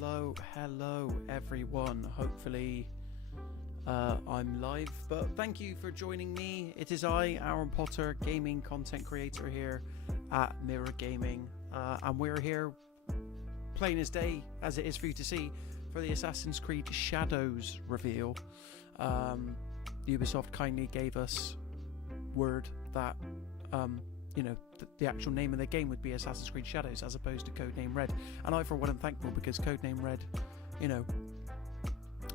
Hello everyone. Hopefully I'm live, but thank you for joining me. It is I, Aaron Potter, gaming content creator here at Mirror Gaming, and we're here plain as day, as it is for you to see, for the Assassin's Creed Shadows reveal. Ubisoft kindly gave us word that the actual name of the game would be Assassin's Creed Shadows as opposed to Codename Red, and I for one am thankful, because Codename Red,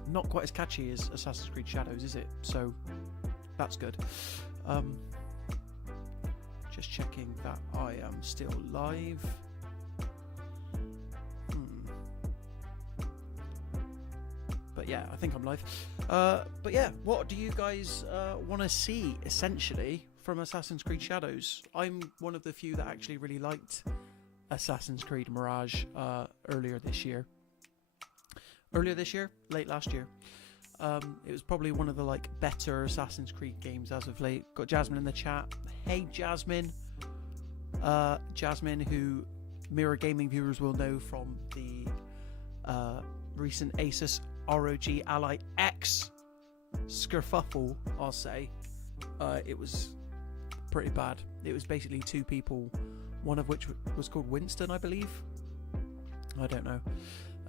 not quite as catchy as Assassin's Creed Shadows, is it? So that's good. Just checking that I am still live. But yeah, I think I'm live. But yeah, what do you guys want to see, essentially, from Assassin's Creed Shadows? I'm one of the few that actually really liked Assassin's Creed Mirage earlier this year. Late last year. It was probably one of the better Assassin's Creed games as of late. Got Jasmine in the chat. Hey Jasmine. Jasmine, who Mirror Gaming viewers will know from the recent Asus ROG Ally X skerfuffle, I'll say. It was pretty bad. It was basically two people, one of which was called Winston, I believe. I don't know.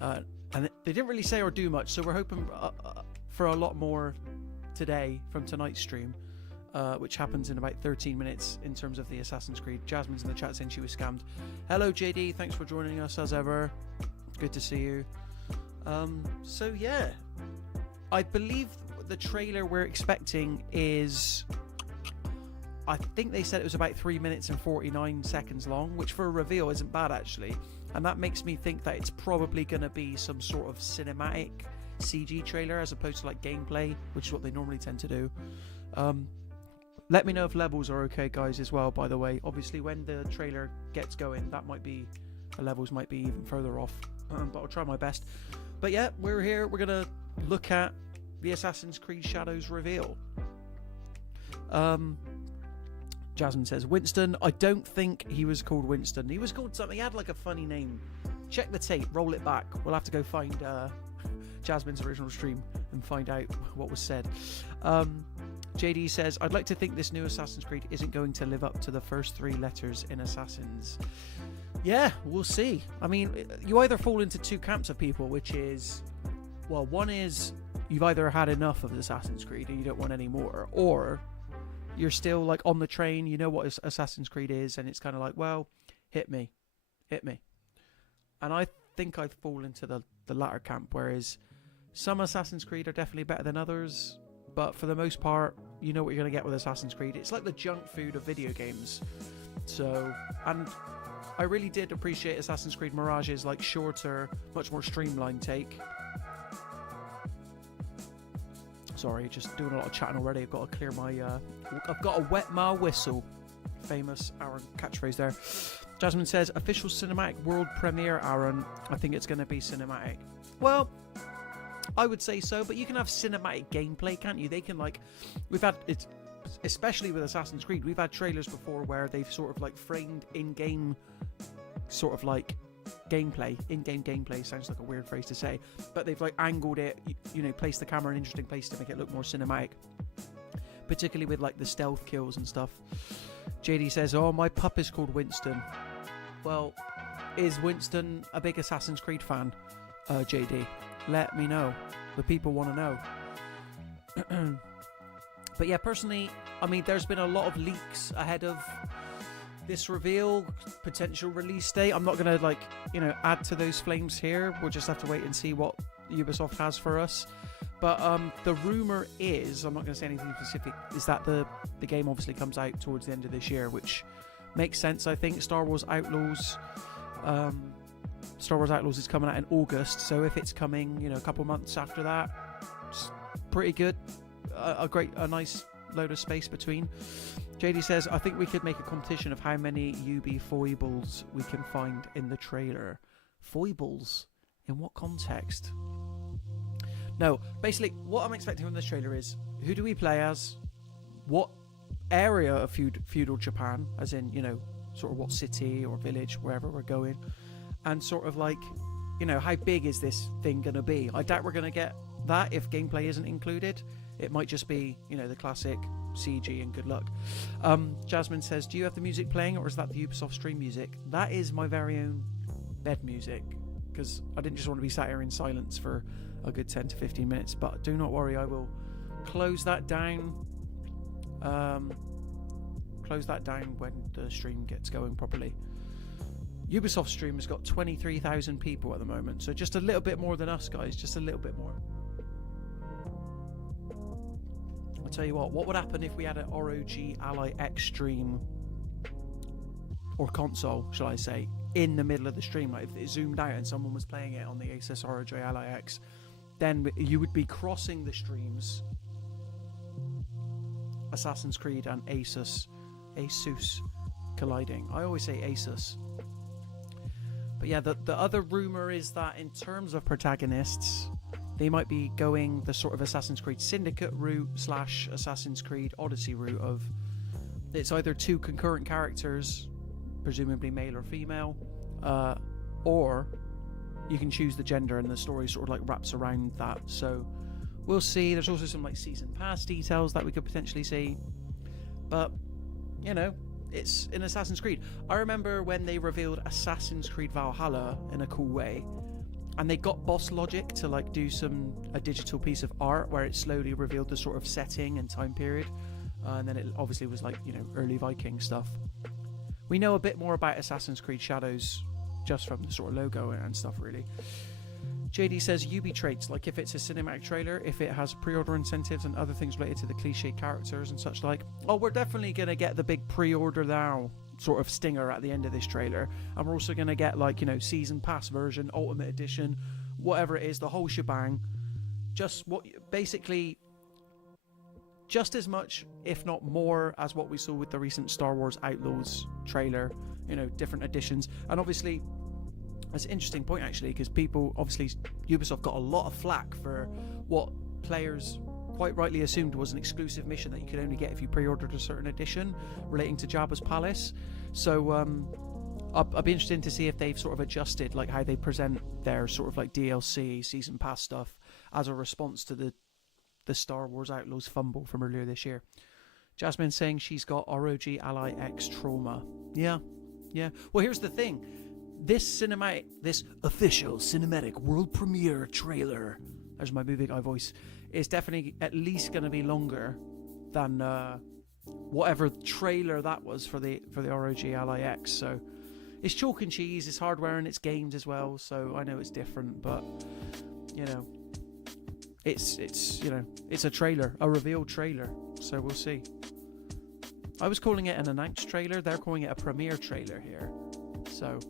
And they didn't really say or do much, so we're hoping for a lot more today from tonight's stream, which happens in about 13 minutes in terms of the Assassin's Creed. Jasmine's in the chat saying she was scammed. Hello JD, thanks for joining us as ever. Good to see you. So yeah, I believe the trailer we're expecting is, I think they said it was about 3 minutes and 49 seconds long, which for a reveal isn't bad actually. And that makes me think that it's probably going to be some sort of cinematic CG trailer as opposed to gameplay, which is what they normally tend to do. Let me know if levels are okay, guys, as well, by the way. Obviously, when the trailer gets going, the levels might be even further off, but I'll try my best. But yeah, we're here. We're going to look at the Assassin's Creed Shadows reveal. Jasmine says, Winston, I don't think he was called Winston. He was called something. He had a funny name. Check the tape, roll it back. We'll have to go find Jasmine's original stream and find out what was said. JD says, I'd like to think this new Assassin's Creed isn't going to live up to the first three letters in Assassins. Yeah, we'll see. I mean, you either fall into two camps of people, which is, well, one is you've either had enough of Assassin's Creed and you don't want any more, or you're still on the train, you know what Assassin's Creed is, and it's kind of well, hit me. And I think I'd fall into the latter camp, whereas some Assassin's Creed are definitely better than others, but for the most part, you know what you're going to get with Assassin's Creed. It's like the junk food of video games. So, and I really did appreciate Assassin's Creed Mirage's shorter, much more streamlined take. Sorry, just doing a lot of chatting already. I've got to clear my I've got to wet my whistle. Famous Aaron catchphrase there. Jasmine says, official cinematic world premiere, Aaron. I think it's going to be cinematic. Well, I would say so, but you can have cinematic gameplay, can't you? They can we've had it, especially with Assassin's Creed, we've had trailers before where they've sort of framed in-game sort of gameplay. In-game gameplay sounds like a weird phrase to say, but they've angled it, placed the camera in an interesting place to make it look more cinematic, particularly with the stealth kills and stuff. JD says, oh, my pup is called Winston. Well, is Winston a big Assassin's Creed fan? JD, let me know. The people want to know. But yeah, personally, I mean, there's been a lot of leaks ahead of this reveal, potential release date. I'm not going to add to those flames here. We'll just have to wait and see what Ubisoft has for us. But the rumor is, I'm not going to say anything specific, is that the game obviously comes out towards the end of this year, which makes sense. I think Star Wars Outlaws is coming out in August, so if it's coming a couple months after that, it's pretty good. A nice load of space between. JD says, I think we could make a competition of how many UB foibles we can find in the trailer. Foibles? In what context? No, basically, what I'm expecting from this trailer is, who do we play as? What area of feudal Japan? As in, sort of what city or village, wherever we're going. And sort of you know, how big is this thing going to be? I doubt we're going to get that if gameplay isn't included. It might just be, you know, the classic CG and good luck. Jasmine says, do you have the music playing, or is that the Ubisoft stream music? That is my very own bed music, because I didn't just want to be sat here in silence for a good 10 to 15 minutes. But do not worry, I will close that down. Close that down when the stream gets going properly. Ubisoft stream has got 23,000 people at the moment, so just a little bit more than us, guys. Just a little bit more. I'll tell you what would happen if we had an ROG Ally X stream, or console, shall I say, in the middle of the stream? Like if it zoomed out and someone was playing it on the Asus ROG Ally X, then you would be crossing the streams, Assassin's Creed and Asus colliding. I always say Asus. But yeah, the other rumor is that in terms of protagonists, they might be going the sort of Assassin's Creed Syndicate route / Assassin's Creed Odyssey route of it's either two concurrent characters, presumably male or female, or you can choose the gender and the story sort of like wraps around that. So we'll see. There's also some like season pass details that we could potentially see, but you know, it's in Assassin's Creed. I remember when they revealed Assassin's Creed Valhalla in a cool way, and they got Boss Logic to like do a digital piece of art where it slowly revealed the sort of setting and time period, and then it obviously was like, you know, early Viking stuff. We know a bit more about Assassin's Creed Shadows just from the sort of logo and stuff, really. JD says Ubi traits, like if it's a cinematic trailer, if it has pre-order incentives and other things related to the cliche characters and such like. Oh, we're definitely going to get the big pre-order now sort of stinger at the end of this trailer, and we're also going to get like, you know, season pass version, ultimate edition, whatever it is, the whole shebang. Just what basically just as much, if not more, as what we saw with the recent Star Wars Outlaws trailer, you know, different editions. And obviously that's an interesting point actually, because people, obviously Ubisoft got a lot of flack for what players quite rightly assumed was an exclusive mission that you could only get if you pre-ordered a certain edition relating to Jabba's palace. So I'll be interested to see if they've sort of adjusted like how they present their sort of like DLC season pass stuff as a response to the Star Wars Outlaws fumble from earlier this year. Jasmine saying she's got ROG Ally X trauma. Yeah. Well, here's the thing. This official cinematic world premiere trailer, there's my movie guy voice, is definitely at least going to be longer than whatever trailer that was for the ROG Ally X. So it's chalk and cheese, it's hardware and it's games as well. So I know it's different, but you know, it's you know, it's a trailer, a revealed trailer. So we'll see. I was calling it an announced trailer. They're calling it a premiere trailer here. So.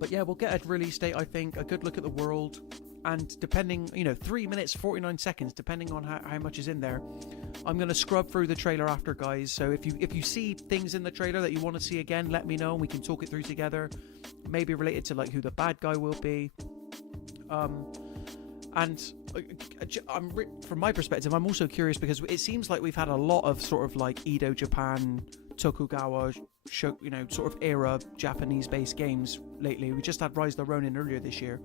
But yeah, we'll get a release date, I think, a good look at the world, and depending, you know, 3 minutes 49 seconds, depending on how much is in there. I'm going to scrub through the trailer after, guys, so if you see things in the trailer that you want to see again, let me know and we can talk it through together, maybe related to like who the bad guy will be. And from my perspective, I'm also curious because it seems like we've had a lot of sort of like Edo Japan, Tokugawa, you know, sort of era Japanese-based games lately. We just had Rise of the Ronin earlier this year.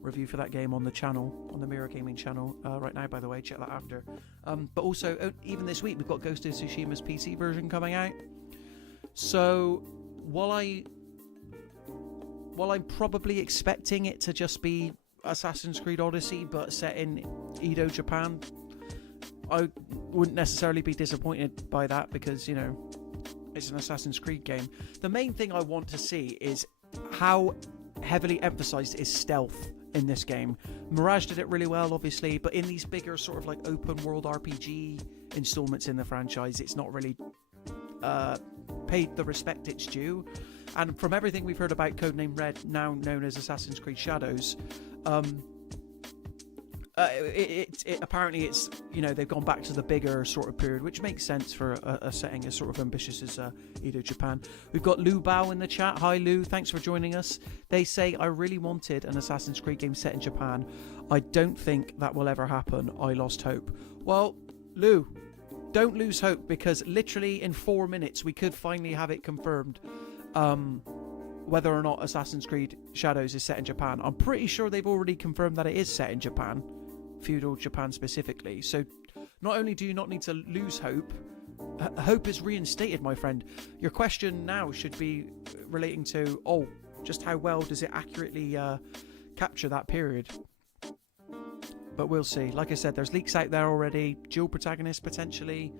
Review for that game on the channel, on the Mirror Gaming channel right now, by the way. Check that after. But also, even this week, we've got Ghost of Tsushima's PC version coming out. So while I'm probably expecting it to just be Assassin's Creed Odyssey, but set in Edo, Japan, I wouldn't necessarily be disappointed by that because, you know, it's an Assassin's Creed game. The main thing I want to see is how heavily emphasized is stealth in this game. Mirage did it really well, obviously, but in these bigger sort of like open world RPG installments in the franchise, it's not really paid the respect it's due. And from everything we've heard about Codename Red, now known as Assassin's Creed Shadows, apparently it's, you know, they've gone back to the bigger sort of period, which makes sense for a setting as sort of ambitious as Edo, Japan. We've got Lou Bao in the chat. Hi Lou, thanks for joining us. They say, I really wanted an Assassin's Creed game set in Japan. I don't think that will ever happen. I lost hope. Well, Lou, don't lose hope, because literally in 4 minutes we could finally have it confirmed. whether or not Assassin's Creed Shadows is set in Japan. I'm pretty sure they've already confirmed that it is set in Japan, feudal Japan specifically. So not only do you not need to lose hope, hope is reinstated, my friend. Your question now should be relating to, just how well does it accurately capture that period? But we'll see. Like I said, there's leaks out there already, dual protagonists potentially,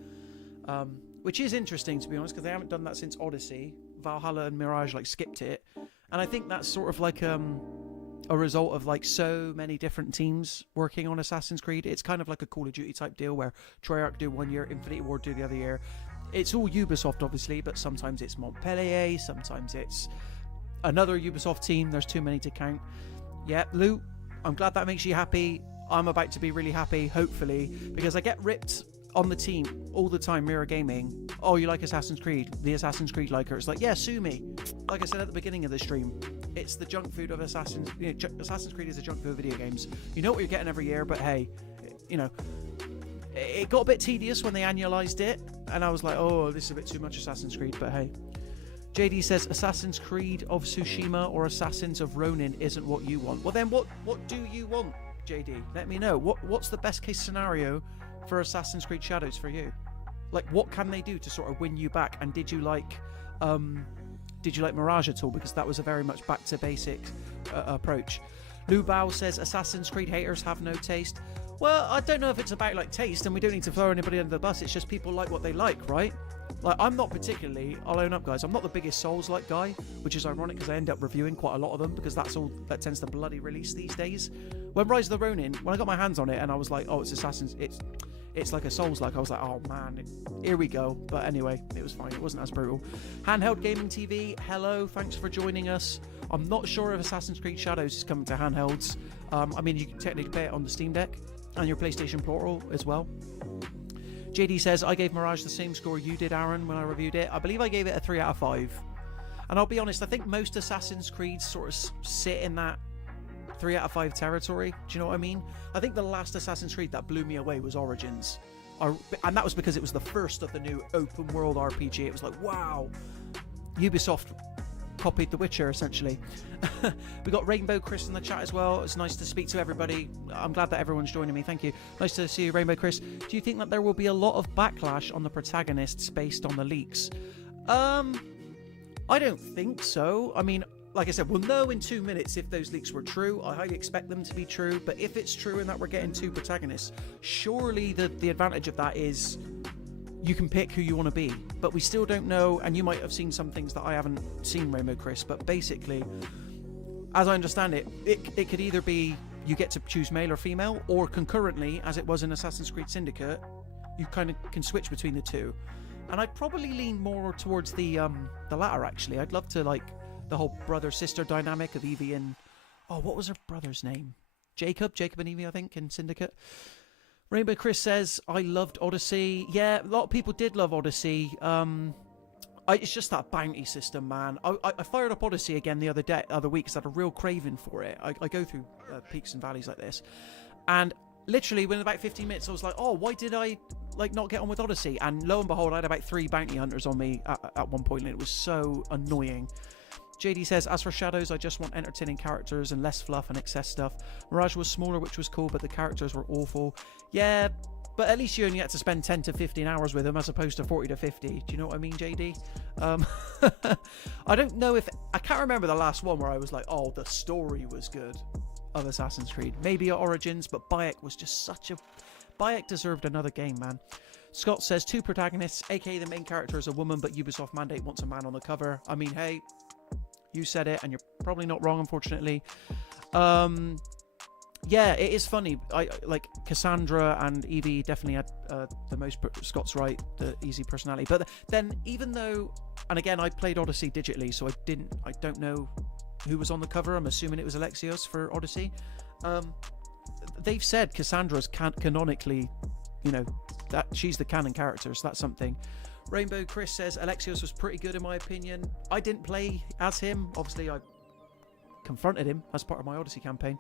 which is interesting, to be honest, because they haven't done that since Odyssey. Valhalla and Mirage skipped it, and I think that's sort of like a result of so many different teams working on Assassin's Creed. It's kind of like a Call of Duty type deal where Treyarch do 1 year, Infinity Ward do the other year. It's all Ubisoft obviously, but sometimes it's Montpellier, sometimes it's another Ubisoft team. There's too many to count. Yeah, Lou, I'm glad that makes you happy. I'm about to be really happy, hopefully, because I get ripped on the team all the time, Mirror Gaming. Oh, you like Assassin's Creed? The Assassin's Creed liker. It's like, yeah, sue me. Like I said at the beginning of the stream, it's the junk food of Assassin's Creed is the junk food of video games. You know what you're getting every year, but hey, it got a bit tedious when they annualized it, and I was like, oh, this is a bit too much Assassin's Creed, but hey. JD says Assassin's Creed of Tsushima or Assassins of Ronin isn't what you want. Well then, what do you want, JD? Let me know. What's the best case scenario for Assassin's Creed Shadows for you? What can they do to sort of win you back? And did you like Mirage at all? Because that was a very much back to basics approach. Lou Bao says Assassin's Creed haters have no taste. Well, I don't know if it's about taste, and we don't need to throw anybody under the bus. It's just people like what they like, right? I'm not particularly, I'll own up, guys, I'm not the biggest Souls-like guy, which is ironic because I end up reviewing quite a lot of them because that's all that tends to bloody release these days. When Rise of the Ronin, when I got my hands on it and I was like, oh, it's Assassin's, it's like a Souls-like, I was like, oh man, here we go. But anyway, it was fine, it wasn't as brutal. Handheld Gaming TV, hello, thanks for joining us. I'm not sure if Assassin's Creed Shadows is coming to handhelds. I mean, you can technically play it on the Steam Deck and your PlayStation Portal as well. JD says, I gave Mirage the same score you did, Aaron, when I reviewed it. I believe I gave it a 3 out of 5. And I'll be honest, I think most Assassin's Creeds sort of sit in that 3 out of 5 territory. Do you know what I mean? I think the last Assassin's Creed that blew me away was Origins. And that was because it was the first of the new open world RPG. It was like, wow. Ubisoft copied The Witcher, essentially. We got Rainbow Chris in the chat as well. It's nice to speak to everybody. I'm glad that everyone's joining me. Thank you. Nice to see you, Rainbow Chris. Do you think that there will be a lot of backlash on the protagonists based on the leaks? I don't think so. I mean, like I said, we'll know in 2 minutes if those leaks were true. I highly expect them to be true. But if it's true and that we're getting 2 protagonists, surely the advantage of that is you can pick who you want to be. But we still don't know, and you might have seen some things that I haven't seen, Rainbow Chris, but basically, as I understand it, it could either be you get to choose male or female, or concurrently, as it was in Assassin's Creed Syndicate, you kind of can switch between the two. And I'd probably lean more towards the latter, actually. I'd love to, the whole brother-sister dynamic of Evie and... Oh, what was her brother's name? Jacob and Evie, I think, in Syndicate. Rainbow Chris says, I loved Odyssey. Yeah, a lot of people did love Odyssey. It's just that bounty system, man. I fired up Odyssey again the other week because I had a real craving for it. I go through peaks and valleys like this. And literally, within about 15 minutes, I was like, oh, why did I not get on with Odyssey? And lo and behold, I had about 3 bounty hunters on me at one point, and it was so annoying. JD says, as for Shadows, I just want entertaining characters and less fluff and excess stuff. Mirage was smaller, which was cool, but the characters were awful. Yeah, but at least you only had to spend 10 to 15 hours with them as opposed to 40 to 50. Do you know what I mean, JD? I don't know if... I can't remember the last one where I was like, oh, the story was good of Assassin's Creed. Maybe at Origins, but Bayek was just such a... Bayek deserved another game, man. Scott says, 2 protagonists, aka the main character is a woman, but Ubisoft mandate wants a man on the cover. I mean, hey... You said it, and you're probably not wrong, unfortunately. Yeah, it is funny. I like Cassandra and Evie definitely had the most. Scott's right, the easy personality. But then, even though, and again, I played Odyssey digitally, so I don't know who was on the cover. I'm assuming it was Alexios for Odyssey. They've said Cassandra's canonically, that she's the canon character, so that's something. Rainbow Chris says Alexios was pretty good in my opinion. I didn't play as him. Obviously, I confronted him as part of my Odyssey campaign.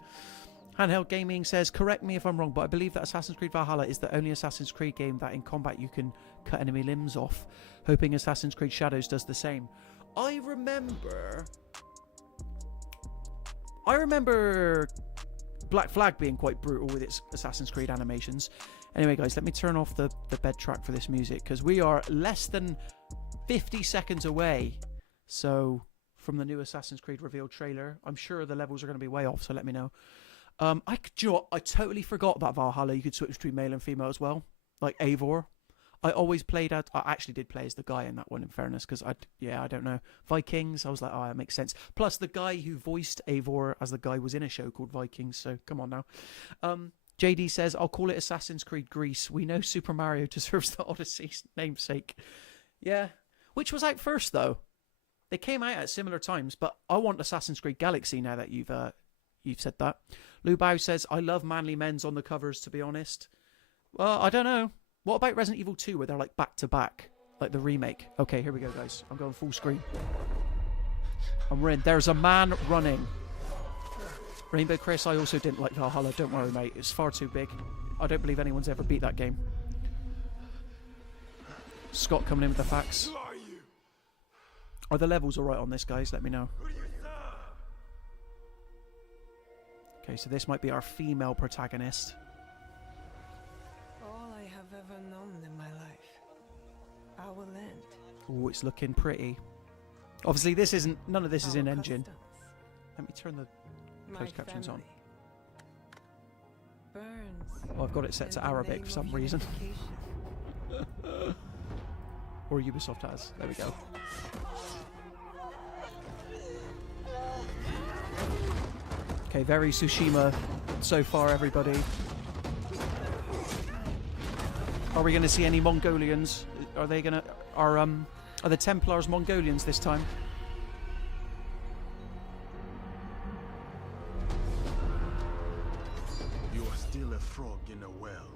Handheld Gaming says, correct me if I'm wrong, but I believe that Assassin's Creed Valhalla is the only Assassin's Creed game that in combat you can cut enemy limbs off. Hoping Assassin's Creed Shadows does the same. I remember I remember Black Flag being quite brutal with its Assassin's Creed animations. Anyway, guys, let me turn off the bed track for this music, because we are less than 50 seconds away. So, from the new Assassin's Creed reveal trailer, I'm sure the levels are going to be way off, so let me know. Do you know what? I totally forgot that Valhalla you could switch between male and female as well, like Eivor. I always played I actually did play as the guy in that one, in fairness, because I don't know. Vikings, I was like, oh, that makes sense. Plus, the guy who voiced Eivor as the guy was in a show called Vikings, so come on now. JD says, I'll call it Assassin's Creed Greece. We know Super Mario deserves the Odyssey's namesake. Yeah. Which was out first, though? They came out at similar times, but I want Assassin's Creed Galaxy now that you've said that. Lu Bao says, I love manly men's on the covers, to be honest. Well, I don't know. What about Resident Evil 2, where they're like back-to-back? Like the remake. Okay, here we go, guys. I'm going full screen. And we're in. There's a man running. Rainbow Chris, I also didn't like Valhalla. Don't worry, mate. It's far too big. I don't believe anyone's ever beat that game. Scott coming in with the facts. Are the levels alright on this, guys? Let me know. Okay, so this might be our female protagonist. All I have ever known in my life. I will end. Oh, it's looking pretty. Obviously, this isn't. None of this is in engine. Let me turn the closed captions on. Burns. Oh, I've got it set to Arabic for some reason. Or Ubisoft has. There we go. Okay, very Tsushima so far, everybody. Are we going to see any Mongolians? Are they going to... Are the Templars Mongolians this time? You are still a frog in a well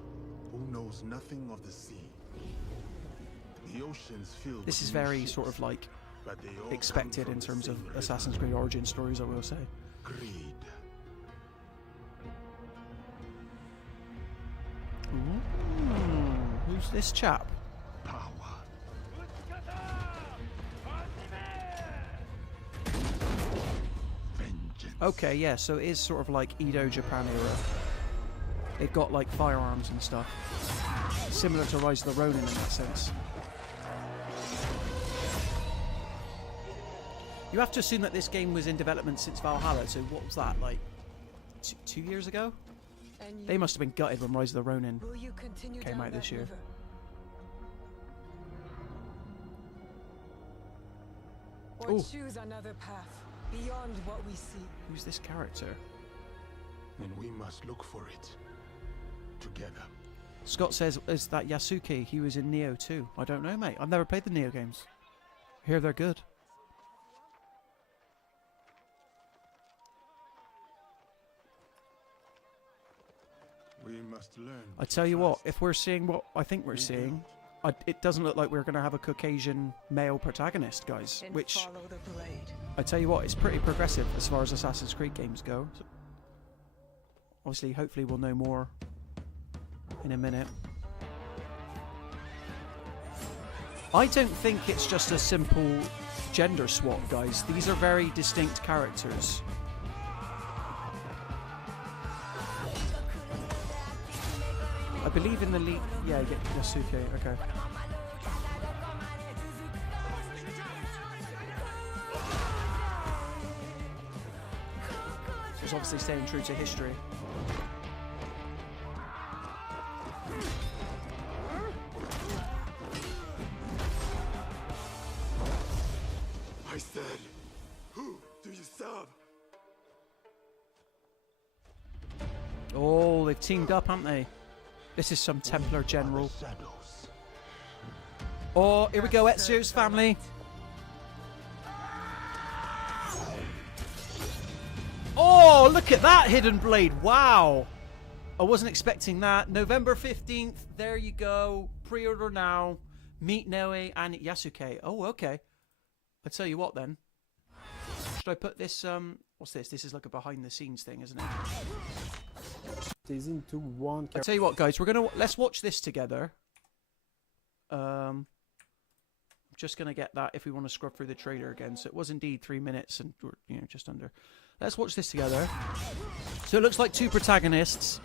who knows nothing of the sea. The ocean's filled. This is with very ships, sort of like but they all expected come in from terms the of same river. Assassin's Creed origin stories, I will say. Greed. Ooh, who's this chap? Power. Vengeance. Okay, yeah, so it is sort of like Edo Japan era. It got like firearms and stuff. Similar to Rise of the Ronin in that sense. You have to assume that this game was in development since Valhalla, so what was that, like 2 years ago? They must have been gutted when Rise of the Ronin came out this year. Or choose another path beyond what we see. Who's this character? And we must look for it together. Scott says, is that Yasuke? He was in Neo too. I don't know, mate. I've never played the Neo games. I hear they're good. We must learn. I tell you what, if we're seeing what I think we're seeing, it doesn't look like we're going to have a Caucasian male protagonist, guys. And Which, follow the blade. I tell you what, it's pretty progressive as far as Assassin's Creed games go. So obviously, hopefully we'll know more in a minute. I don't think it's just a simple gender swap, guys. These are very distinct characters. I believe in the lead. Yeah, you get Yasuke. Okay. It's obviously staying true to history. I said, who do you serve? Oh, they've teamed up, haven't they? This is some Templar general. Shadows. Oh, here we go, Ezio's family. Oh, look at that hidden blade. Wow. I wasn't expecting that. November 15th. There you go. Pre-order now. Meet Noe and Yasuke. Oh, okay. I'll tell you what then. Should I put this, what's this? This is like a behind the scenes thing, isn't it? Into one. I'll tell you what, guys. Let's watch this together. I'm just going to get that if we want to scrub through the trailer again. So it was indeed 3 minutes and we're, you know, just under. Let's watch this together. So it looks like two protagonists.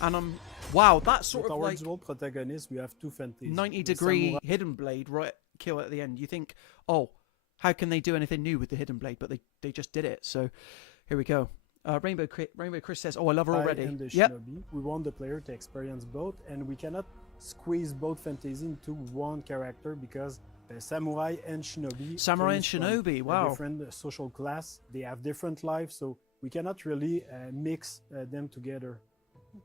And wow, that's sort With of our like dual protagonist, we have two fantasy. 90-degree hidden blade right kill at the end. You think, oh, how can they do anything new with the hidden blade? But they just did it. So here we go. Rainbow Chris says, oh, I love her already. And the Yep. Shinobi. We want the player to experience both, and we cannot squeeze both fantasy into one character because Samurai and Shinobi. Samurai and came from Shinobi, wow. A different social class. They have different lives, so we cannot really mix them together.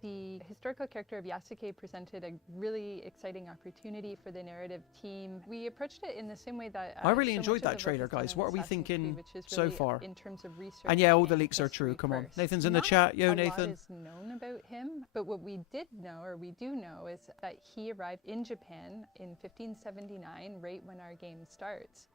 The historical character of Yasuke presented a really exciting opportunity for the narrative team. We approached it in the same way that I really so enjoyed much that of trailer, what was guys. done What in are we Assassin's thinking Creed, which is so really far? in terms of research And yeah, all the and leaks are true. history Come on. first. Nathan's in the Not chat. Yo, a Nathan. lot is known about him, but what we did know, or we do know, is that he arrived in Japan in 1579, right when our game starts.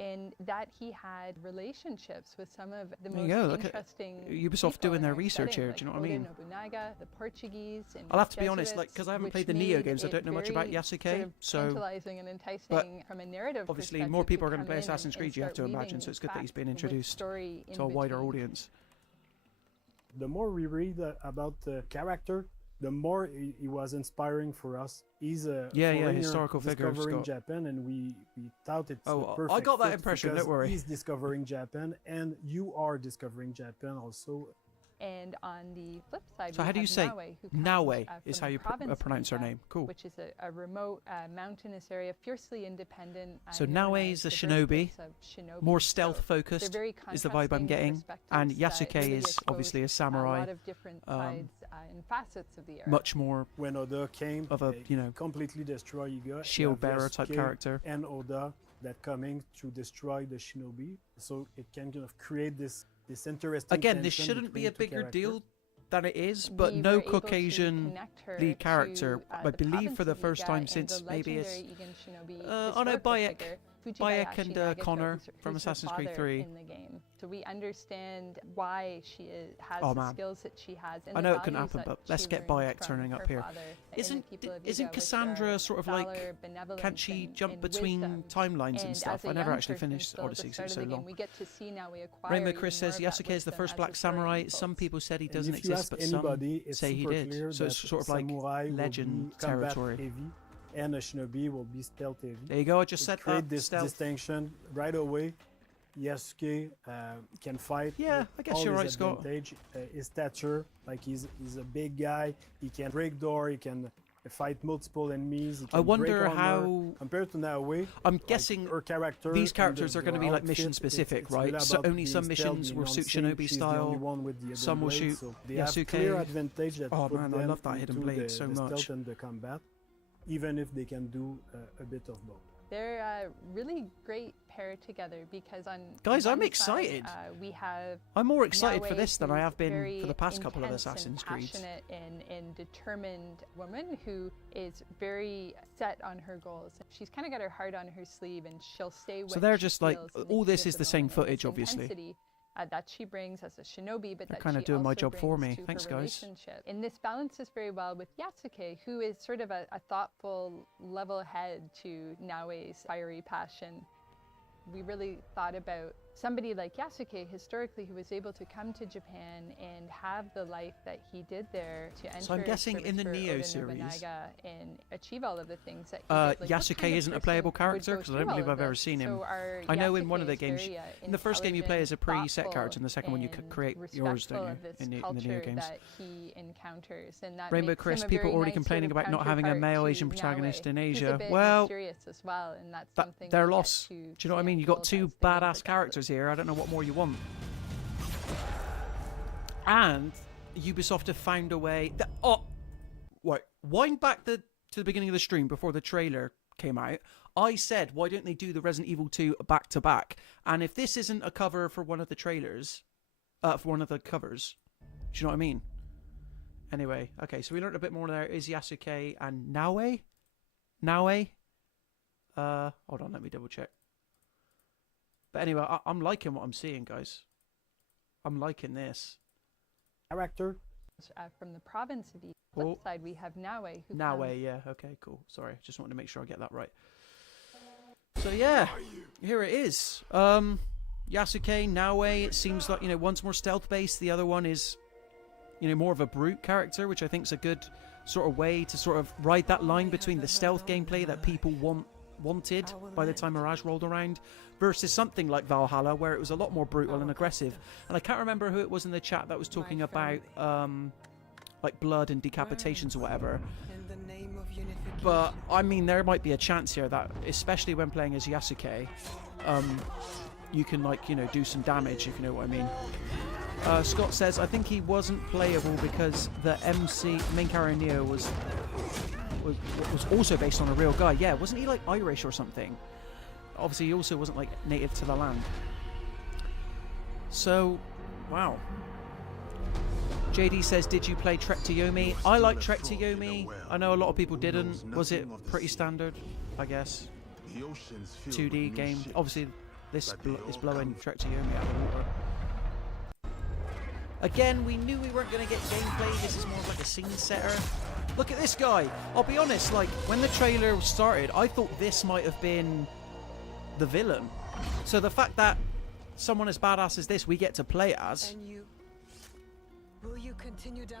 And that he had relationships with some of the There you most go, look at interesting Ubisoft people doing in their our research setting, here, like do you know what I Oda mean? Nobunaga, the Portuguese, and I'll have to be honest, like, Jesuits, because I haven't which played the Neo made games, I it don't know much about very Yasuke, sort of so tantalizing and enticing from a narrative obviously perspective more people are to going to come play in Assassin's and Creed, you have to start imagine, weaving so it's good that he's facts been with introduced story in to a wider between. audience. The more we read about the character, the more he was inspiring for us. He's a foreigner historical figure, discovering Scott. Japan, and we thought it's Oh, the I perfect got that fit impression, because don't worry. He's discovering Japan, and you are discovering Japan also. And on the flip side, So we how do you have say Naue, who comes, Naue is from how the you province of pronounce her Iga, name. Cool. which is a remote mountainous area, fiercely independent. So known Naue as is a the shinobi, birthplace of shinobi. more So stealth they're focused very is the vibe I'm contrasting getting, and perspectives that Yasuke really is expose obviously a a samurai, lot of different sides and facets of the era. much more When Oda came, of a, they you know, completely destroy Iga. You shield have bearer type Yasuke character. and Oda that coming to destroy the shinobi, so it can kind of create this interesting. Again, this tension shouldn't be between a two bigger characters. deal than it is, but We no were able to Caucasian connect her lead character, to, I the believe province for the of first Iga time and since the maybe it's legendary Igan shinobi oh no, historical Bayek figure, Bayek and Fujibayashi Nagato, Connor who's from her Assassin's Creed father 3. in the game. So we understand why she has Oh, the man. skills that she has. And I the know it couldn't values happen, that but let's she get learned Bayek from turning up her here. father and Isn't the people of isn't Iga, which Cassandra are sort of like, valor, benevolence, can't she and- jump and between wisdom. timelines and And stuff? as a I never young actually person finished still at the Odyssey, so start it's of so the game, long. we get to see now we acquire Rainbow even Chris says more of that Yasuke is the wisdom first as black the story samurai. unfolds. Some people said he And doesn't if you exist, ask but some anybody, it's say he super did. clear So it's that sort of like samurai will legend be combat territory. heavy, and a shinobi will be stealth heavy. There you go. I just To said create that. this Stealth. distinction right away. Yasuke can fight. Yeah, with I guess all you're his right, Scott. advantage. His stature, like he's a big guy. He can break door. He can fight multiple enemies. He can I wonder break armor. how. Compared to Naue, I'm guessing her character. these and characters are the going to be like outfit, mission it's specific, really right? So about only being some stealth, missions being will suit unseen. Shinobi She's the only style. one with the hidden Some will blade, shoot so they have Yasuke. clear advantage that Oh, put man, I them love that hidden into blade the, so the much. stealth and the combat, even if they can do a bit of both. They're a really great pair together because on Guys, I'm one excited. Side, we have I'm more excited for Naue, this than I who's have been very for the past couple of intense and Assassin's Creeds. passionate and determined woman who is very set on her goals. She's kind of got her heart on her sleeve, and she'll stay with. So they're just like, all this is the same footage, obviously. obviously. That she brings as a shinobi, but They're that kinda she doing my also job for brings me. to Thanks, her guys. relationship. And this balances very well with Yasuke, who is sort of a thoughtful, level head to Naue's fiery passion. We really thought about somebody like Yasuke historically who was able to come to Japan and have the life that he did there to enter So I'm guessing service in the for Neo Oda series, Nobunaga and achieve all of the things that he did. Like, what Yasuke kind of isn't a person playable would character go because I don't through all believe of I've ever this? seen him. So our I know in one of the Yasuke is games, very, in the first game you play as a intelligent, preset character, and the second one you thoughtful, create and yours, don't you? respectful of this In the Neo culture games. that he encounters, and that Rainbow makes Chris, him a people very already nice complaining sort of about not having a counterpart male to Asian protagonist Naue, in who's Asia. a bit Well, mysterious as well, and that's something their we get loss. to Do you know what I see mean? You got unfold two as the game badass progresses. characters here. I don't know what more you want. And Ubisoft have found a way. Wait, wind back to the beginning of the stream before the trailer came out. I said, why don't they do the Resident Evil 2 back to back? And if this isn't a cover for one of the trailers, for one of the covers, do you know what I mean? Anyway, okay, so we learned a bit more there. Is Yasuke and Naue? Naue? Hold on, let me double check. But anyway, I'm liking what I'm seeing, guys. I'm liking this. Character. From the province of the flip side, we have Naue. Who Naue, comes yeah, okay, cool. Sorry, just wanted to make sure I get that right. So yeah, here it is. Yasuke, Naoe, it seems like, one's more stealth-based, the other one is, more of a brute character, which I think is a good sort of way to sort of ride that line between the stealth gameplay that people wanted by the time Mirage rolled around, versus something like Valhalla, where it was a lot more brutal and aggressive. And I can't remember who it was in the chat that was talking about, like blood and decapitations or whatever. But, I mean, there might be a chance here that, especially when playing as Yasuke, you can, like, do some damage, if you know what I mean. Scott says, I think he wasn't playable because the main character Neo was also based on a real guy. Yeah, wasn't he, like, Irish or something? Obviously, he also wasn't, like, native to the land. So, wow. JD says, did you play Trek to Yomi? I like Trek to Yomi. I know a lot of people didn't. Was it pretty standard, I guess? 2D game. Obviously, this is blowing Trek to Yomi out of the water. Again, we knew we weren't going to get gameplay. This is more of like a scene setter. Look at this guy. I'll be honest, like, when the trailer started, I thought this might have been the villain. So the fact that someone as badass as this we get to play as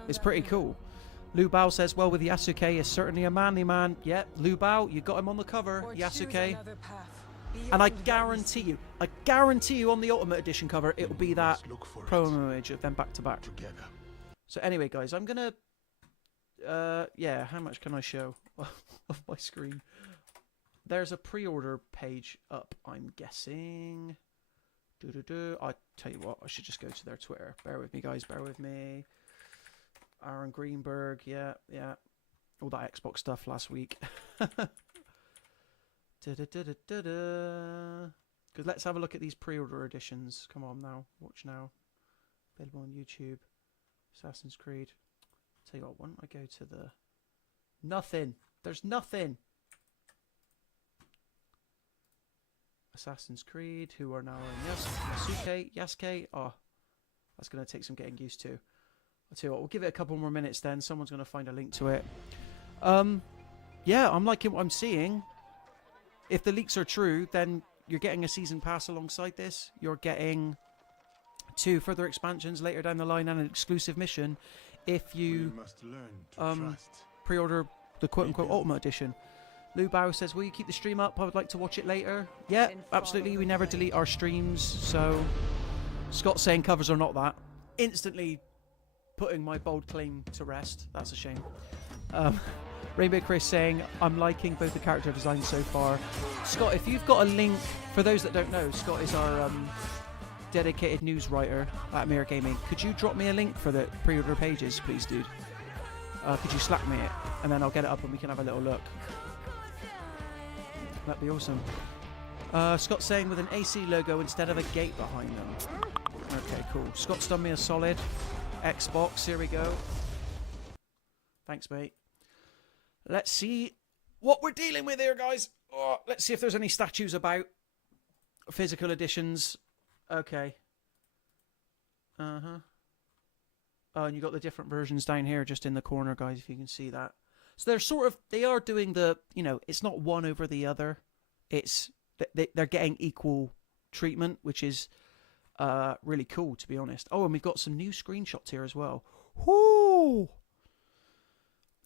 is pretty cool. Lu Bao says, well, with Yasuke is certainly a manly man. Yep, Lu Bao, you got him on the cover, Yasuke. And I guarantee you on the Ultimate Edition cover, it'll be that promo image of them back to back. So anyway, guys, I'm gonna, yeah, how much can I show of my screen? There's a pre-order page up, I'm guessing. I tell you what, I should just go to their Twitter. Bear with me, guys, bear with me. Aaron Greenberg, yeah. All that Xbox stuff last week. Because let's have a look at these pre-order editions. Come on now, watch now. Available on YouTube. Assassin's Creed. Tell you what, why don't I go to the... Nothing. There's nothing. Assassin's Creed, who are now in Yasuke. Oh, that's going to take some getting used to. I'll tell you what, we'll give it a couple more minutes then. Someone's going to find a link to it. Yeah, I'm liking what I'm seeing. If the leaks are true, then you're getting a season pass alongside this. You're getting 2 further expansions later down the line and an exclusive mission if you pre-order the quote-unquote Ultimate Edition. Lu Bao says, will you keep the stream up? I would like to watch it later. Yeah, absolutely. We never delete our streams. So Scott saying covers are not that. Instantly putting my bold claim to rest. That's a shame. Rainbow Chris saying, I'm liking both the character designs so far. Scott, if you've got a link, for those that don't know, Scott is our dedicated news writer at Mirror Gaming. Could you drop me a link for the pre-order pages, please, dude? Could you Slack me it? And then I'll get it up and we can have a little look. That'd be awesome. Scott's saying with an AC logo instead of a gate behind them. Okay, cool. Scott's done me a solid. Xbox, here we go. Thanks, mate. Let's see what we're dealing with here, guys. Oh, let's see if there's any statues about. Physical editions. Okay. Oh, and you got the different versions down here just in the corner, guys, if you can see that. So they are doing the, it's not one over the other. It's, they're getting equal treatment, which is really cool, to be honest. Oh, and we've got some new screenshots here as well. Whoo!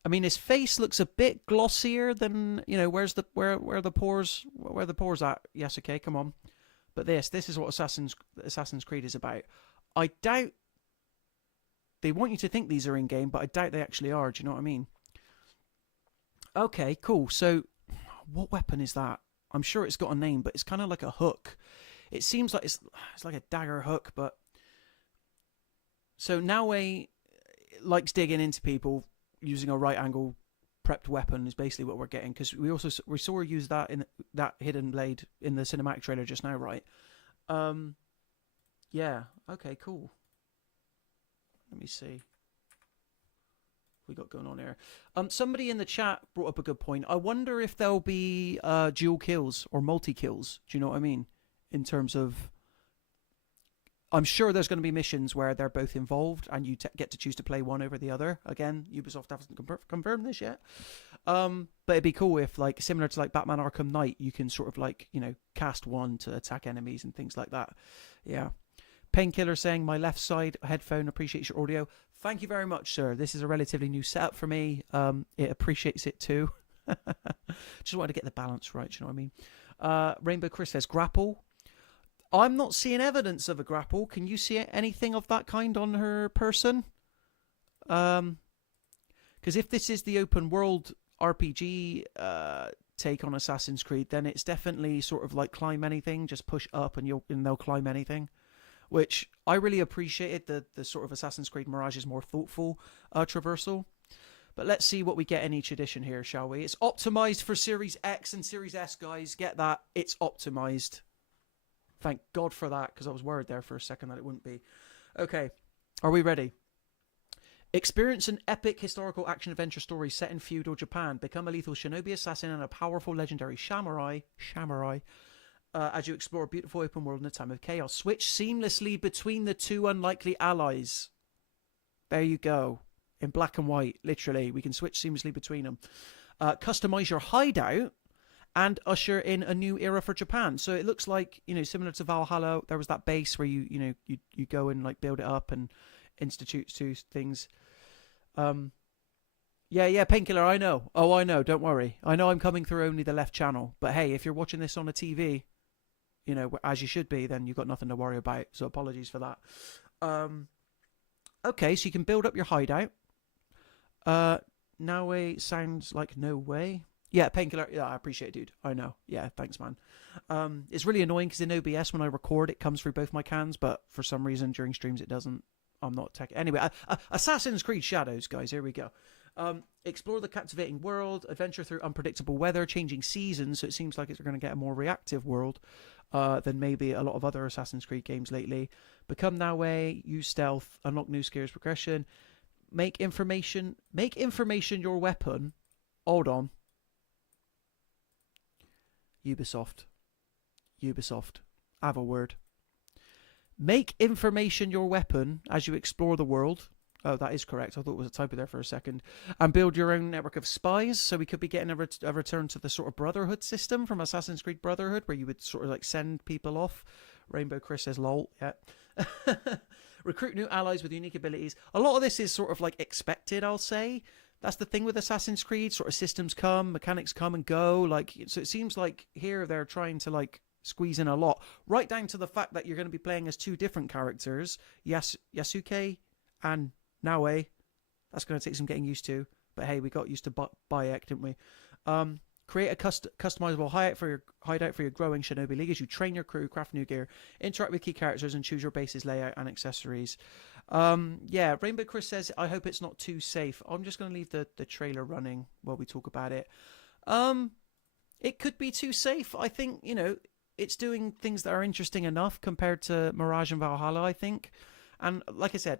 I mean, his face looks a bit glossier than, where's the where the pores at? Yasuke, come on. But this is what Assassin's Creed is about. I doubt they want you to think these are in game, but I doubt they actually are. Do you know what I mean? Okay, cool. So, what weapon is that? I'm sure it's got a name, but it's kind of like a hook. It seems like it's like a dagger hook, but so Naoe likes digging into people using a right angle prepped weapon is basically what we're getting, because we saw her use that in that hidden blade in the cinematic trailer just now, right? Yeah. Okay. Cool. Let me see. We got going on here. Somebody in the chat brought up a good point. I wonder if there'll be dual kills or multi kills. Do you know what I mean? In terms of, I'm sure there's going to be missions where they're both involved and you get to choose to play one over the other. Again, Ubisoft hasn't confirmed this yet. But it'd be cool if, like, similar to like Batman Arkham Knight, you can sort of like, cast one to attack enemies and things like that. Yeah. Painkiller saying, my left side headphone appreciates your audio. Thank you very much, sir. This is a relatively new setup for me. It appreciates it too. Just wanted to get the balance right, you know what I mean? Rainbow Chris says, grapple. I'm not seeing evidence of a grapple. Can you see anything of that kind on her person? Because if this is the open world RPG take on Assassin's Creed, then it's definitely sort of like climb anything, just push up and they'll climb anything. Which I really appreciated. The sort of Assassin's Creed Mirage's more thoughtful traversal. But let's see what we get in each edition here, shall we? It's optimized for Series X and Series S, guys. Get that. It's optimized. Thank God for that, because I was worried there for a second that it wouldn't be. Okay, are we ready? Experience an epic historical action-adventure story set in feudal Japan. Become a lethal shinobi assassin and a powerful legendary samurai, as you explore a beautiful open world in a time of chaos. Switch seamlessly between the two unlikely allies. There you go. In black and white, literally. We can switch seamlessly between them. Customize your hideout and usher in a new era for Japan. So it looks like, similar to Valhalla, there was that base where you go and like build it up and institute to things. Yeah, Painkiller, I know. Oh, I know, don't worry. I know I'm coming through only the left channel. But hey, if you're watching this on a TV, as you should be, then you've got nothing to worry about. So apologies for that. Okay, so you can build up your hideout. Now way sounds like no way. Yeah, Painkiller. Yeah, I appreciate it, dude. I know. Yeah, thanks, man. It's really annoying because in OBS, when I record, it comes through both my cans, but for some reason during streams it doesn't. I'm not tech. Anyway, Assassin's Creed Shadows, guys. Here we go. Explore the captivating world, adventure through unpredictable weather, changing seasons. So it seems like it's going to get a more reactive world than maybe a lot of other Assassin's Creed games lately. Become Naue, use stealth, unlock new skills progression, make information your weapon. Hold on. Ubisoft. Have a word. Make information your weapon as you explore the world. Oh, that is correct. I thought it was a typo there for a second. And build your own network of spies. So we could be getting a return to the sort of Brotherhood system from Assassin's Creed Brotherhood, where you would sort of like send people off. Rainbow Chris says, lol. Yeah. Recruit new allies with unique abilities. A lot of this is sort of like expected, I'll say. That's the thing with Assassin's Creed. Sort of systems come, mechanics come and go. So it seems like here they're trying to like squeeze in a lot. Right down to the fact that you're going to be playing as two different characters. Yasuke and Naue. That's going to take some getting used to. But hey, we got used to Bayek, didn't we? Create a customizable hideout for your growing Shinobi League as you train your crew, craft new gear, interact with key characters, and choose your base's layout and accessories. Yeah, Rainbow Chris says, I hope it's not too safe. I'm just going to leave the trailer running while we talk about it. It could be too safe. I think, it's doing things that are interesting enough compared to Mirage and Valhalla, I think. And like I said,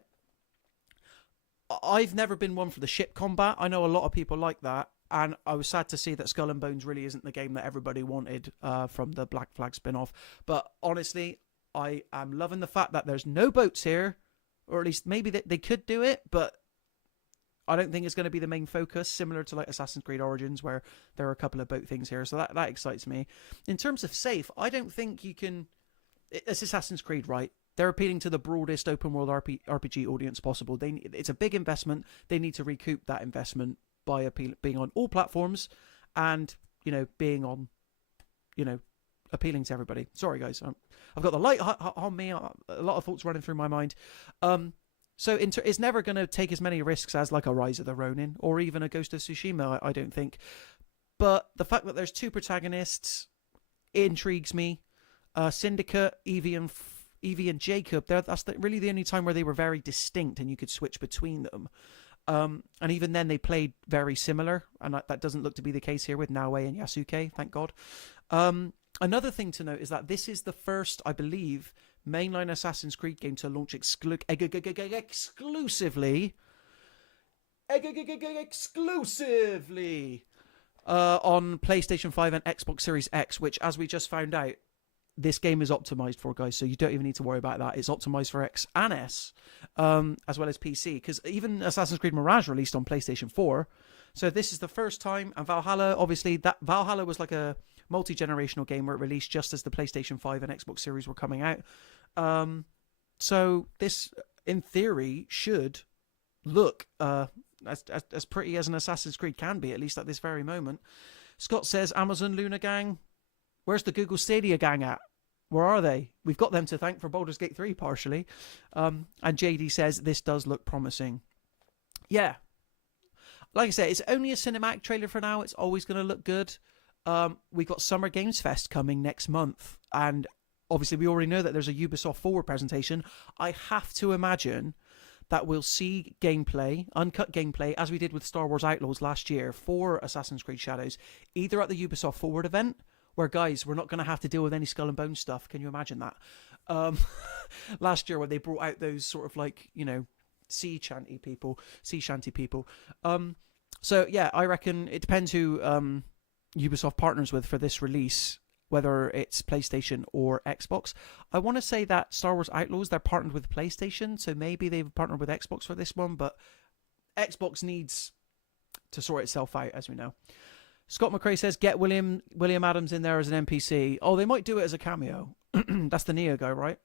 I've never been one for the ship combat. I know a lot of people like that. And I was sad to see that Skull and Bones really isn't the game that everybody wanted from the Black Flag spin-off. But honestly, I am loving the fact that there's no boats here. Or at least maybe they could do it, but I don't think it's going to be the main focus, similar to like Assassin's Creed Origins, where there are a couple of boat things here. So that excites me. In terms of safe, I don't think you can... It's Assassin's Creed, right? They're appealing to the broadest open world RPG audience possible. It's a big investment. They need to recoup that investment by being on all platforms and, being on, appealing to everybody. Sorry, guys. I've got the light on me. A lot of thoughts running through my mind. So it's never going to take as many risks as like a Rise of the Ronin or even a Ghost of Tsushima, I don't think. But the fact that there's two protagonists intrigues me. Syndicate, Evie and Jacob, that's really the only time where they were very distinct and you could switch between them. And even then they played very similar, and that doesn't look to be the case here with Naue and Yasuke, thank God. Another thing to note is that this is the first, I believe, mainline Assassin's Creed game to launch exclusively on PlayStation 5 and Xbox Series X, which, as we just found out, this game is optimized for, guys, so you don't even need to worry about that. It's optimized for X and S, as well as PC, because even Assassin's Creed Mirage released on PlayStation 4, So this is the first time, and Valhalla, obviously, that Valhalla was like a multi-generational game where it released just as the PlayStation 5 and Xbox Series were coming out. So this, in theory, should look as pretty as an Assassin's Creed can be, at least at this very moment. Scott says, Amazon Luna gang, where's the Google Stadia gang at? Where are they? We've got them to thank for Baldur's Gate 3, partially. And JD says, this does look promising. Yeah. Like I said, it's only a cinematic trailer for now. It's always going to look good. We've got Summer Games Fest coming next month. And obviously, we already know that there's a Ubisoft Forward presentation. I have to imagine that we'll see gameplay, uncut gameplay, as we did with Star Wars Outlaws last year for Assassin's Creed Shadows, either at the Ubisoft Forward event, where, guys, we're not going to have to deal with any Skull and Bones stuff. Can you imagine that? Last year, when they brought out those sort of like, sea shanty people. So, yeah, I reckon it depends who Ubisoft partners with for this release, whether it's PlayStation or Xbox. I want to say that Star Wars Outlaws, they're partnered with PlayStation, so maybe they've partnered with Xbox for this one, but Xbox needs to sort itself out, as we know. Scott McRae says, get William Adams in there as an NPC. Oh, they might do it as a cameo. That's the Neo guy, right?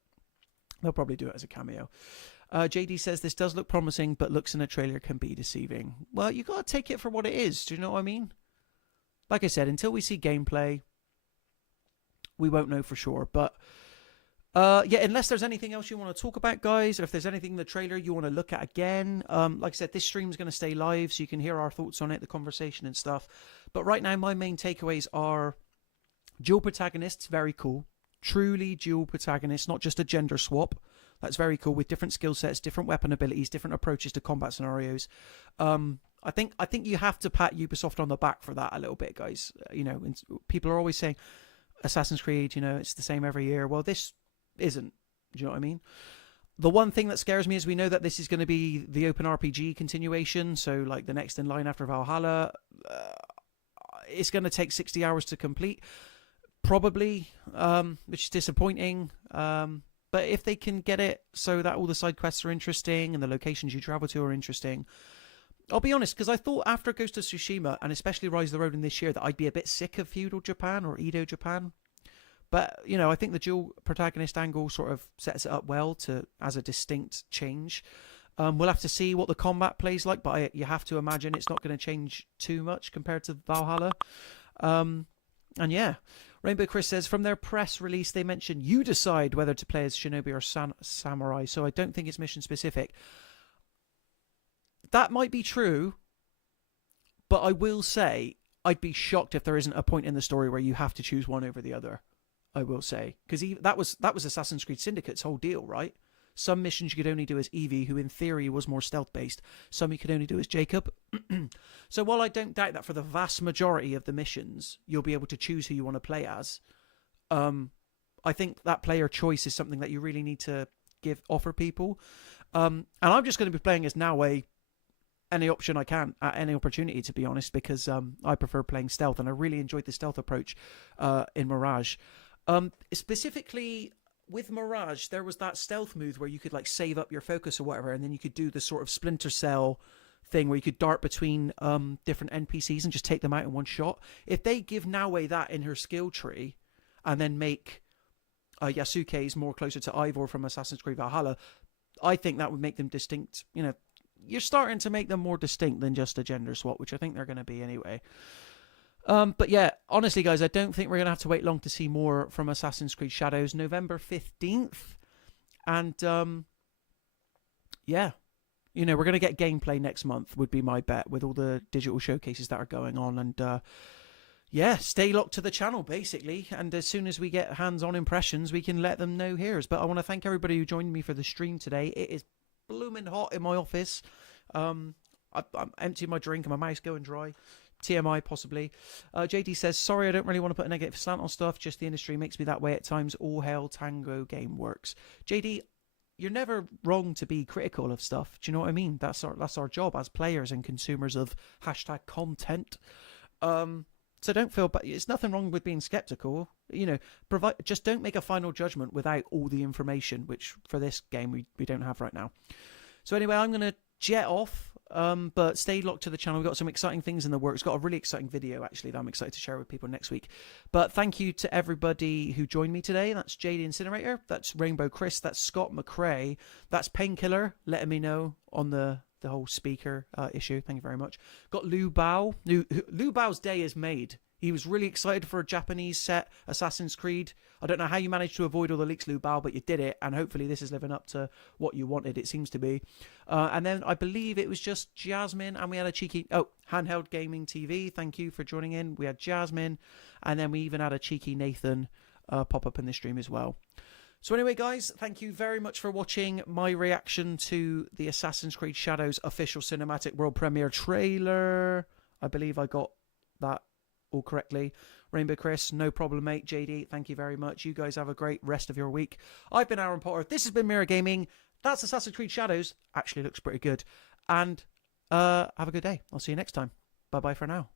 They'll probably do it as a cameo. JD says, this does look promising, but looks in a trailer can be deceiving. Well, you got to take it for what it is. Do you know what I mean? Like I said, until we see gameplay, we won't know for sure. But yeah, unless there's anything else you want to talk about, guys, or if there's anything in the trailer you want to look at again, like I said, this stream's going to stay live, so you can hear our thoughts on it, the conversation and stuff. But right now, my main takeaways are dual protagonists, very cool. Truly dual protagonists, not just a gender swap. That's very cool, with different skill sets, different weapon abilities, different approaches to combat scenarios. I think you have to pat Ubisoft on the back for that a little bit, guys. People are always saying Assassin's Creed, it's the same every year. Well, this isn't. Do you know what I mean? The one thing that scares me is we know that this is going to be the open RPG continuation, so like the next in line after Valhalla. It's going to take 60 hours to complete, probably, which is disappointing. But if they can get it so that all the side quests are interesting and the locations you travel to are interesting, I'll be honest, because I thought after Ghost of Tsushima, and especially Rise of the Ronin this year, that I'd be a bit sick of feudal Japan or Edo Japan. But, I think the dual protagonist angle sort of sets it up well as a distinct change. We'll have to see what the combat plays like, but you have to imagine it's not going to change too much compared to Valhalla. And yeah, Rainbow Chris says, from their press release, they mentioned you decide whether to play as Shinobi or Samurai, so I don't think it's mission specific. That might be true, but I will say I'd be shocked if there isn't a point in the story where you have to choose one over the other. I will say, because that was Assassin's Creed Syndicate's whole deal, right? Some missions you could only do as Evie, who in theory was more stealth based. Some you could only do as Jacob. So while I don't doubt that for the vast majority of the missions you'll be able to choose who you want to play as, I think that player choice is something that you really need to offer people. And I'm just going to be playing as Naue any option I can at any opportunity, to be honest, because I prefer playing stealth, and I really enjoyed the stealth approach in Mirage. Specifically with Mirage, there was that stealth move where you could like save up your focus or whatever, and then you could do the sort of Splinter Cell thing where you could dart between different NPCs and just take them out in one shot. If they give Naue that in her skill tree and then make Yasuke's more closer to Ivor from Assassin's Creed Valhalla, I think that would make them distinct. You're starting to make them more distinct than just a gender swap, which I think they're going to be anyway. But yeah, honestly, guys, I don't think we're going to have to wait long to see more from Assassin's Creed Shadows. November 15th. And yeah, we're going to get gameplay next month, would be my bet, with all the digital showcases that are going on. And yeah, stay locked to the channel, basically. And as soon as we get hands-on impressions, we can let them know here. But I want to thank everybody who joined me for the stream today. It is blooming hot in my office. I'm emptying my drink and my mouth's going dry. TMI, possibly. JD says, sorry, I don't really want to put a negative slant on stuff. Just the industry makes me that way at times. All hail Tango Game Works. JD, you're never wrong to be critical of stuff. Do you know what I mean? That's our job as players and consumers of hashtag content. So don't feel bad. It's nothing wrong with being skeptical. Just don't make a final judgment without all the information, which for this game we don't have right now. So anyway, I'm going to jet off. But stay locked to the channel. We've got some exciting things in the works. Got a really exciting video, actually, that I'm excited to share with people next week. But thank you to everybody who joined me today. That's JD Incinerator. That's Rainbow Chris. That's Scott McRae. That's Painkiller, letting me know on the whole speaker issue. Thank you very much. Got Lu Bao. Lu Bao's day is made. He was really excited for a Japanese set Assassin's Creed. I don't know how you managed to avoid all the leaks, Lu Bao, but you did it, and hopefully this is living up to what you wanted, it seems to be. And then I believe it was just Jasmine, and we had a cheeky... Oh, Handheld Gaming TV, thank you for joining in. We had Jasmine, and then we even had a cheeky Nathan pop up in the stream as well. So anyway, guys, thank you very much for watching my reaction to the Assassin's Creed Shadows official cinematic world premiere trailer. I believe I got that all correctly. Rainbow Chris, no problem, mate. JD, thank you very much. You guys have a great rest of your week. I've been Aaron Potter. This has been Mirror Gaming. That's Assassin's Creed Shadows. Actually looks pretty good. And have a good day. I'll see you next time. Bye-bye for now.